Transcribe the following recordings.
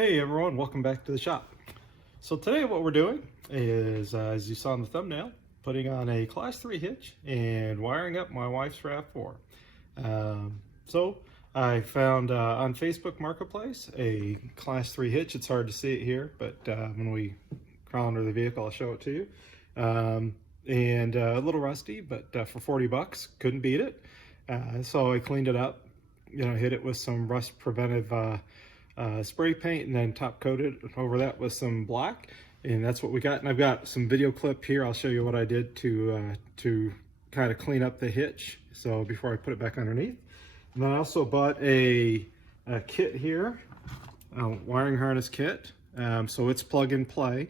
Hey everyone, welcome back to the shop. So today what we're doing is, as you saw in the thumbnail, putting on a Class 3 hitch and wiring up my wife's RAV4. So I found on Facebook Marketplace a Class 3 hitch. It's hard to see it here, but when we crawl under the vehicle I'll show it to you. And a little rusty, but for 40 bucks, couldn't beat it. So I cleaned it up, hit it with some rust preventive spray paint and then top coated over that with some black, and that's what we got. And I've got some video clip here. I'll show you what I did to kind of clean up the hitch, so before I put it back underneath. And then I also bought a kit here, a wiring harness kit, so it's plug and play,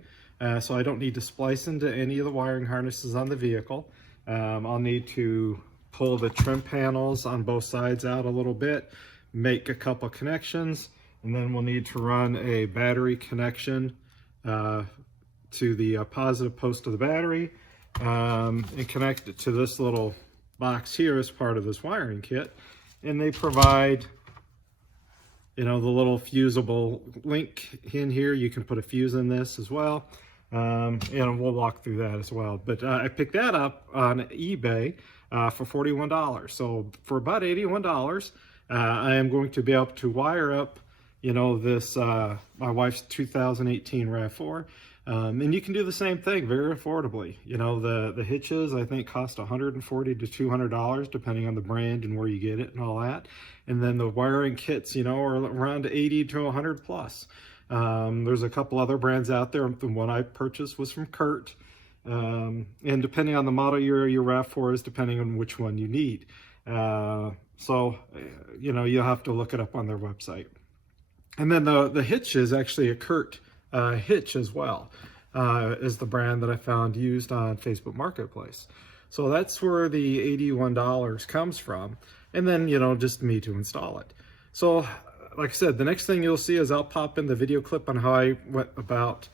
so I don't need to splice into any of the wiring harnesses on the vehicle. I'll need to pull the trim panels on both sides out a little bit, make a couple connections, and then we'll need to run a battery connection to the positive post of the battery, and connect it to this little box here as part of this wiring kit. And they provide, the little fusible link in here. You can put a fuse in this as well, and we'll walk through that as well. But I picked that up on eBay for $41. So for about $81, I am going to be able to wire up this my wife's 2018 RAV4, and you can do the same thing very affordably. The hitches I think cost $140 to $200 depending on the brand and where you get it and all that, and then the wiring kits are around 80 to 100 plus. There's a couple other brands out there. The one I purchased was from Kurt, and depending on the model year your RAV4 is, depending on which one you need, so you'll have to look it up on their website. And then the hitch is actually a Kurt hitch as well, is the brand that I found used on Facebook Marketplace. So that's where the $81 comes from. And then, just me to install it. So like I said, the next thing you'll see is I'll pop in the video clip on how I went about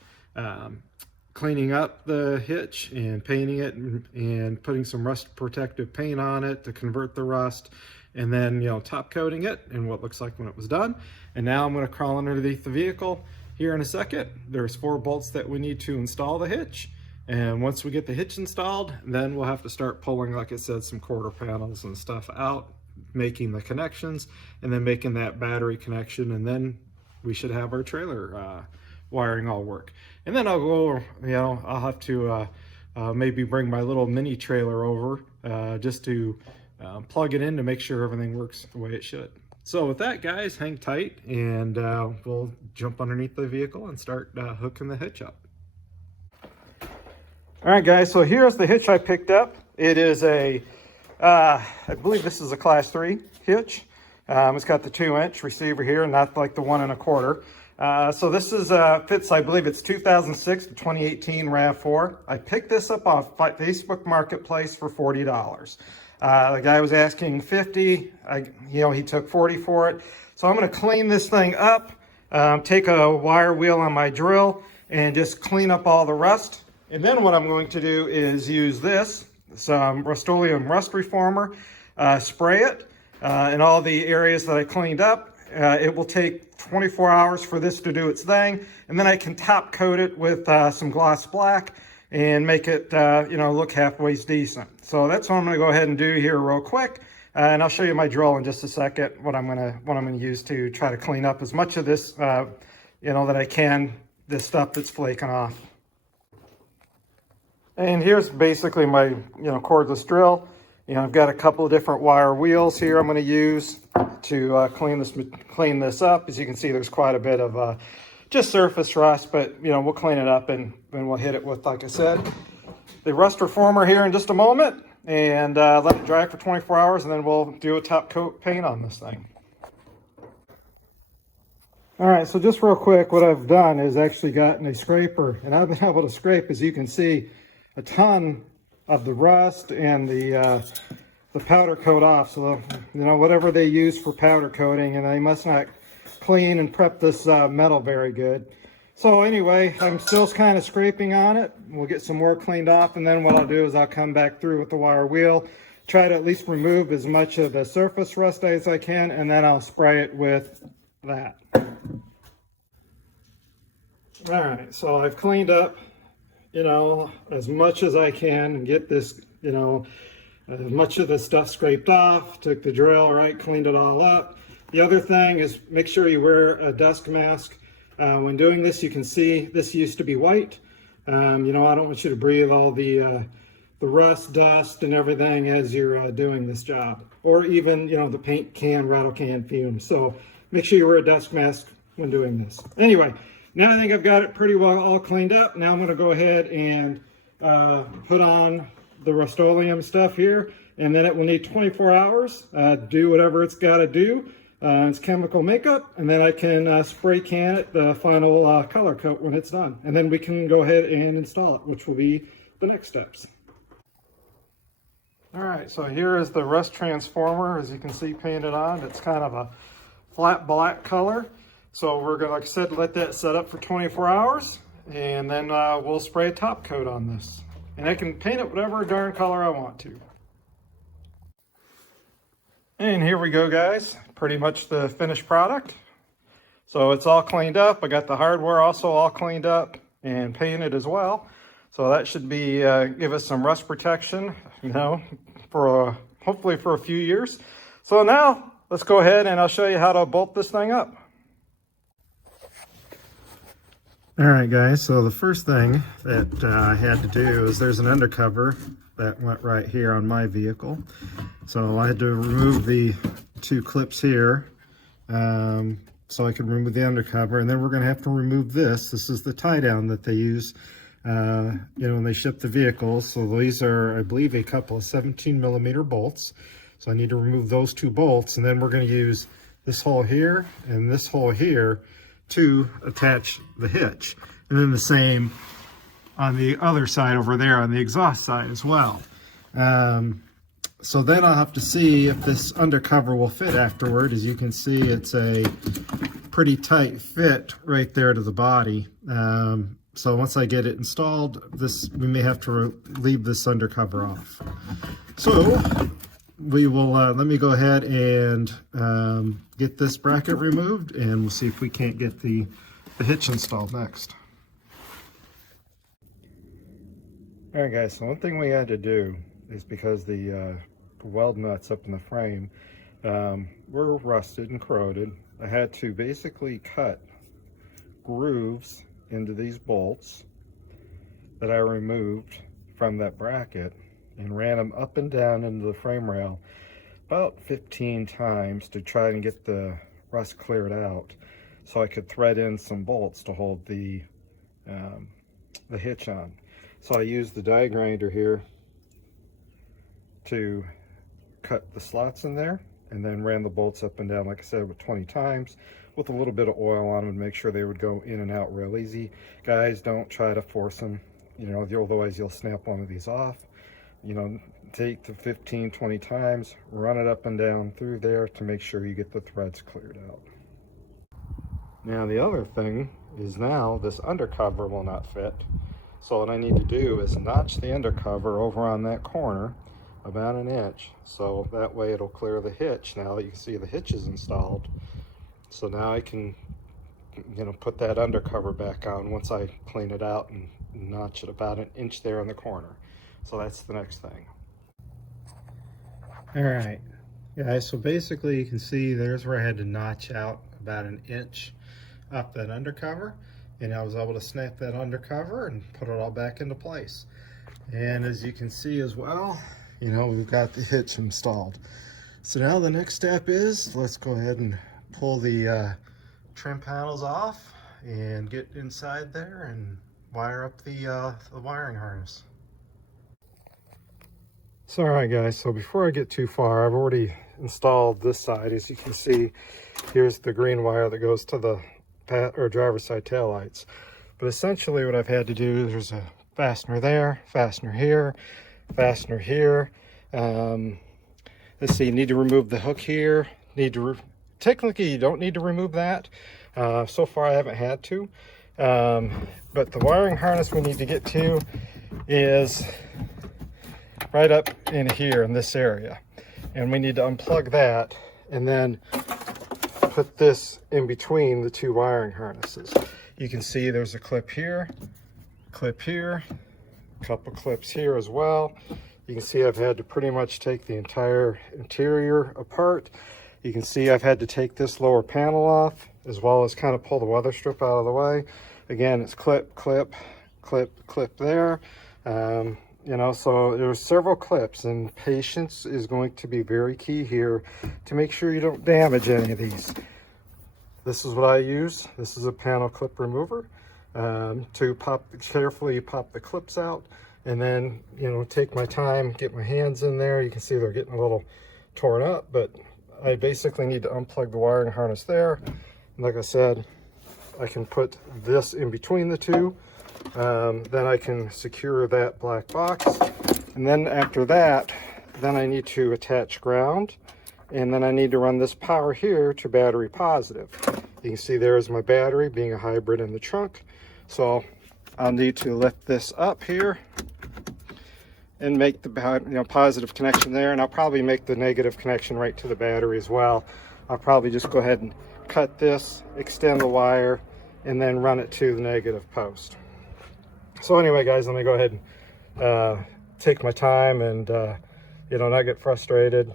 cleaning up the hitch and painting it and putting some rust protective paint on it to convert the rust, and then top coating it and what it looks like when it was done. And now I'm going to crawl underneath the vehicle here in a second. There's 4 bolts that we need to install the hitch, and once we get the hitch installed, then we'll have to start pulling, like I said, some quarter panels and stuff out, making the connections, and then making that battery connection, and then we should have our trailer wiring all work. And then I'll go, I'll have to maybe bring my little mini trailer over just to plug it in to make sure everything works the way it should. So with that, guys, hang tight, and we'll jump underneath the vehicle and start hooking the hitch up. All right, guys, so here's the hitch I picked up. It is a, I believe this is a Class 3 hitch. It's got the 2-inch receiver here, not like the 1 1/4. So this is fits, I believe it's 2006 to 2018 RAV4. I picked this up off Facebook Marketplace for $40. The guy was asking $50. He took $40 for it. So I'm going to clean this thing up, take a wire wheel on my drill, and just clean up all the rust. And then what I'm going to do is use some Rust-Oleum rust reformer, spray it in all the areas that I cleaned up. It will take 24 hours for this to do its thing, and then I can top coat it with some gloss black and make it look halfway decent. So that's what I'm going to go ahead and do here real quick, and I'll show you my drill in just a second, what I'm going to use to try to clean up as much of this that I can, this stuff that's flaking off. And here's basically my cordless drill. I've got a couple of different wire wheels here I'm going to use to clean this up. As you can see, there's quite a bit of just surface rust, but we'll clean it up and we'll hit it with, like I said, the rust reformer here in just a moment, and let it dry for 24 hours, and then we'll do a top coat paint on this thing. All right, so just real quick, what I've done is actually gotten a scraper, and I've been able to scrape, as you can see, a ton of the rust and the powder coat off. So whatever they use for powder coating, and they must not clean and prep this metal very good. So anyway, I'm still kind of scraping on it. We'll get some more cleaned off, and then what I'll do is I'll come back through with the wire wheel, try to at least remove as much of the surface rust as I can, and then I'll spray it with that. All right, so I've cleaned up, you know, as much as I can and get this, you know, much of the stuff scraped off, took the drill, right, cleaned it all up. The other thing is make sure you wear a dust mask. When doing this, you can see this used to be white. You know, I don't want you to breathe all the rust, dust, and everything as you're doing this job. Or even, you know, the paint can, rattle can fumes. So make sure you wear a dust mask when doing this. Anyway, now I think I've got it pretty well all cleaned up. Now I'm going to go ahead and put on the Rust-Oleum stuff here, and then it will need 24 hours. Do whatever it's got to do. It's chemical makeup, and then I can spray can it the final color coat when it's done. And then we can go ahead and install it, which will be the next steps. All right, so here is the rust transformer, as you can see painted on. It's kind of a flat black color. So we're gonna, like I said, let that set up for 24 hours, and then we'll spray a top coat on this. And I can paint it whatever darn color I want to. And here we go, guys. Pretty much the finished product. So it's all cleaned up. I got the hardware also all cleaned up and painted as well. So that should be give us some rust protection, you know, for hopefully for a few years. So now let's go ahead and I'll show you how to bolt this thing up. All right, guys, so the first thing that I had to do is there's an undercover that went right here on my vehicle. So I had to remove the two clips here so I could remove the undercover, and then we're going to have to remove this. This is the tie down that they use you know, when they ship the vehicles. So these are, I believe, a couple of 17mm bolts. So I need to remove those two bolts, and then we're going to use this hole here and this hole here to attach the hitch, and then the same on the other side over there on the exhaust side as well. So then I'll have to see if this undercover will fit afterward. As you can see, it's a pretty tight fit right there to the body. So once I get it installed, we may have to leave this undercover off. So we will, let me go ahead and get this bracket removed, and we'll see if we can't get the hitch installed next. All right, guys, so one thing we had to do is because the weld nuts up in the frame were rusted and corroded, I had to basically cut grooves into these bolts that I removed from that bracket and ran them up and down into the frame rail about 15 times to try and get the rust cleared out, so I could thread in some bolts to hold the hitch on. So I used the die grinder here to cut the slots in there, and then ran the bolts up and down, like I said, with 20 times with a little bit of oil on them to make sure they would go in and out real easy. Guys, don't try to force them, you know, otherwise you'll snap one of these off. You know, take the 15-20 times, run it up and down through there to make sure you get the threads cleared out. Now the other thing is, now this undercover will not fit. So what I need to do is notch the undercover over on that corner about 1 inch, so that way it'll clear the hitch. Now that you can see the hitch is installed, so now I can, you know, put that undercover back on once I clean it out and notch it about 1 inch there in the corner. So that's the next thing. All right, guys, so basically you can see there's where I had to notch out about 1 inch up that undercover, and I was able to snap that undercover and put it all back into place. And as you can see as well, you know, we've got the hitch installed. So now the next step is, let's go ahead and pull the trim panels off and get inside there and wire up the wiring harness. So all right, guys, so before I get too far, I've already installed this side. As you can see, here's the green wire that goes to the driver's side taillights. But essentially what I've had to do, there's a fastener there, fastener here, fastener here. Let's see, you need to remove the hook here. Technically you don't need to remove that. So far I haven't had to. But the wiring harness we need to get to is right up in here in this area. And we need to unplug that and then put this in between the two wiring harnesses. You can see there's a clip here, a couple clips here as well. You can see I've had to pretty much take the entire interior apart. You can see I've had to take this lower panel off, as well as kind of pull the weather strip out of the way. Again, it's clip, clip, clip, clip there. You know, so there's several clips, and patience is going to be very key here to make sure you don't damage any of these. This is what I use. This is a panel clip remover to carefully pop the clips out, and then, you know, take my time, get my hands in there. You can see they're getting a little torn up, but I basically need to unplug the wiring harness there. And like I said, I can put this in between the two. Then I can secure that black box, and then after that, then I need to attach ground, and then I need to run this power here to battery positive. You can see there is my battery being a hybrid in the trunk. So I'll need to lift this up here and make the, you know, positive connection there, and I'll probably make the negative connection right to the battery as well. I'll probably just go ahead and cut this, extend the wire, and then run it to the negative post. So anyway, guys, let me go ahead and take my time and, you know, not get frustrated,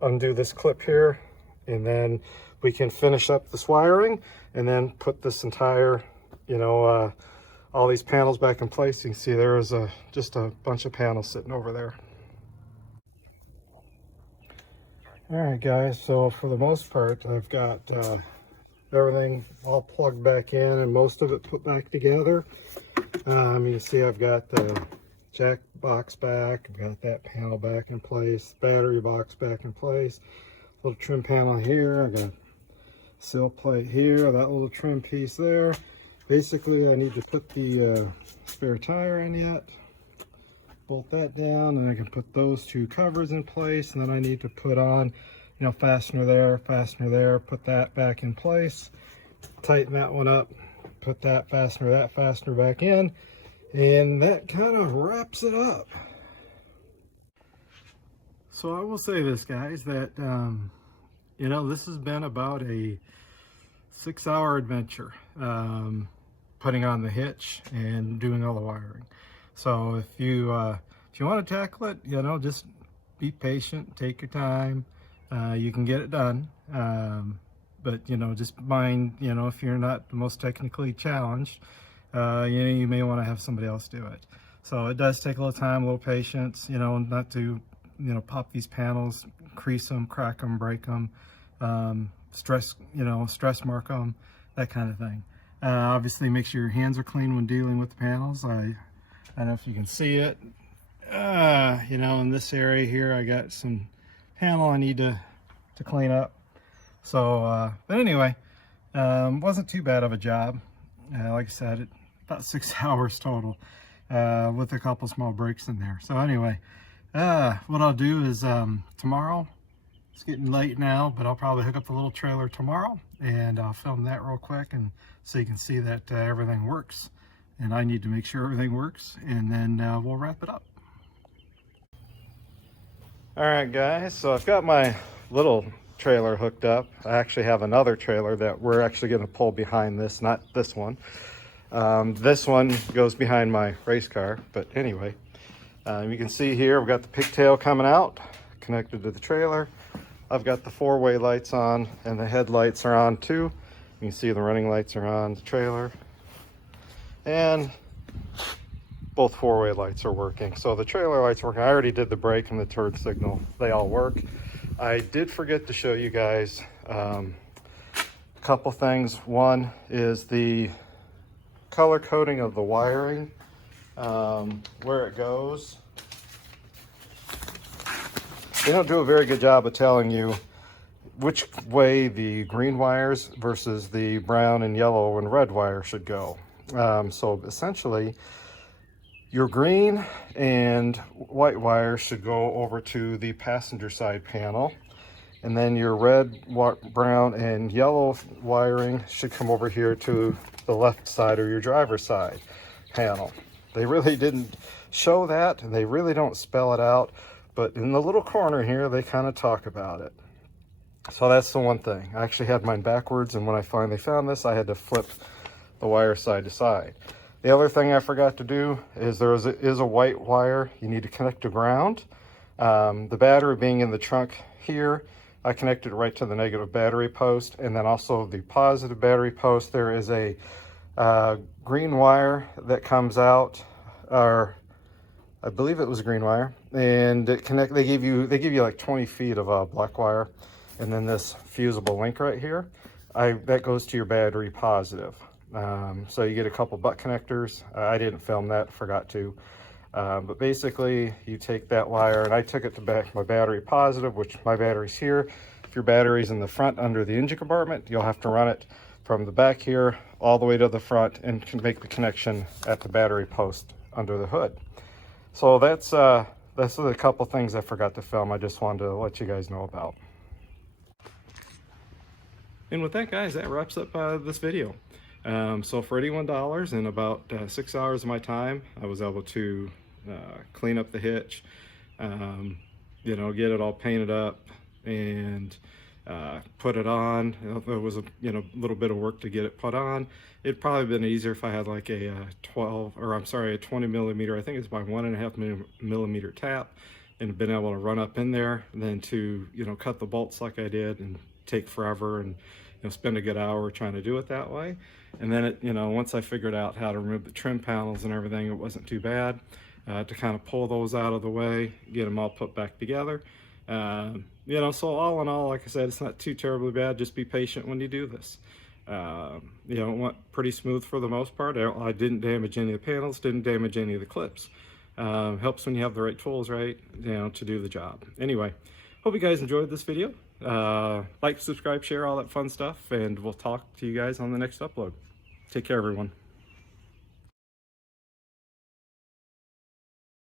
undo this clip here, and then we can finish up this wiring and then put this entire, you know, all these panels back in place. You can see there is just a bunch of panels sitting over there. All right, guys, so for the most part, I've got everything all plugged back in and most of it put back together. You can see I've got the jack box back, I've got that panel back in place, battery box back in place, little trim panel here, I got sill plate here, that little trim piece there. Basically, I need to put the spare tire in yet, bolt that down, and I can put those two covers in place, and then I need to put on, you know, fastener there, put that back in place, tighten that one up, put that fastener back in, and that kind of wraps it up. So I will say this, guys, that you know, this has been about a 6-hour adventure, putting on the hitch and doing all the wiring. So if you want to tackle it, you know, just be patient, take your time. You can get it done. But, you know, just mind, you know, if you're not the most technically challenged, you know, you may want to have somebody else do it. So it does take a little time, a little patience, you know, not to, you know, pop these panels, crease them, crack them, break them, stress mark them, that kind of thing. Obviously, make sure your hands are clean when dealing with the panels. I don't know if you can see it. You know, in this area here, I got some panel I need to clean up. So, but anyway, wasn't too bad of a job. Like I said, about 6 hours total, with a couple small breaks in there. So anyway, what I'll do is tomorrow, it's getting late now, but I'll probably hook up the little trailer tomorrow, and I'll film that real quick, and so you can see that everything works. And I need to make sure everything works, and then we'll wrap it up. All right, guys, so I've got my little trailer hooked up. I actually have another trailer that we're actually going to pull behind this, not this one. This one goes behind my race car, but anyway, you can see here we've got the pigtail coming out, connected to the trailer. I've got the four-way lights on, and the headlights are on too. You can see the running lights are on the trailer, and both four-way lights are working. So the trailer lights working. I already did the brake and the turn signal. They all work. I did forget to show you guys a couple things. One is the color coding of the wiring, where it goes. They don't do a very good job of telling you which way the green wires versus the brown and yellow and red wire should go. So essentially, your green and white wire should go over to the passenger side panel, and then your red, brown, and yellow wiring should come over here to the left side or your driver's side panel. They really didn't show that, and they really don't spell it out, but in the little corner here, they kind of talk about it. So that's the one thing. I actually had mine backwards, and when I finally found this, I had to flip the wire side to side. The other thing I forgot to do is there is a white wire you need to connect to ground. The battery being in the trunk here, I connected right to the negative battery post, and then also the positive battery post. There is a green wire that comes out, or I believe it was green wire, and it they give you like 20 feet of black wire, and then this fusible link right here. That goes to your battery positive. So you get a couple butt connectors. I didn't film that, forgot to. But basically, you take that wire, and I took it to my battery positive, which my battery's here. If your battery's in the front under the engine compartment, you'll have to run it from the back here all the way to the front and can make the connection at the battery post under the hood. So that's a couple things I forgot to film. I just wanted to let you guys know about. And with that, guys, that wraps up this video. So for $81 and about 6 hours of my time, I was able to clean up the hitch, you know, get it all painted up and put it on. There was a little bit of work to get it put on. It'd probably been easier if I had like a 20 millimeter, I think it's by 1.5 millimeter tap, and been able to run up in there than to, you know, cut the bolts like I did and take forever and, you know, spend a good hour trying to do it that way. And then it, you know, once I figured out how to remove the trim panels and everything, it wasn't too bad to kind of pull those out of the way, get them all put back together. You know, so all in all, like I said, it's not too terribly bad. Just be patient when you do this. You know, it went pretty smooth for the most part. I didn't damage any of the panels, didn't damage any of the clips. Helps when you have the right tools, right, you know, to do the job. Anyway, hope you guys enjoyed this video. Like, subscribe, share, all that fun stuff, and we'll talk to you guys on the next upload. Take care, everyone.